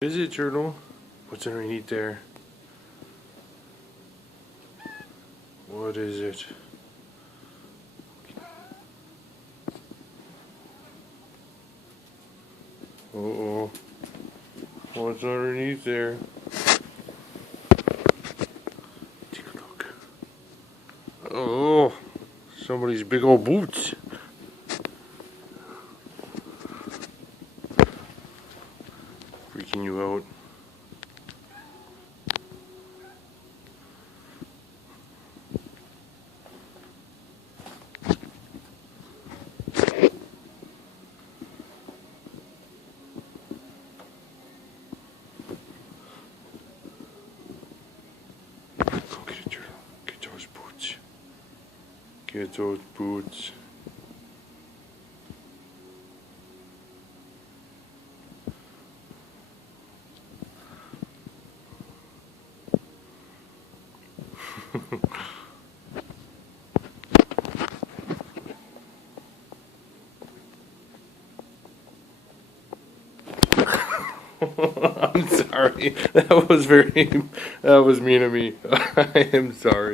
Is it, Turtle? What's underneath there? What is it? Uh-oh. What's underneath there? Take a look. Oh, somebody's big old boots. Freaking you out. Go get it, Turtle. Get those boots. Get those boots. I'm sorry. That was mean of me. I am sorry.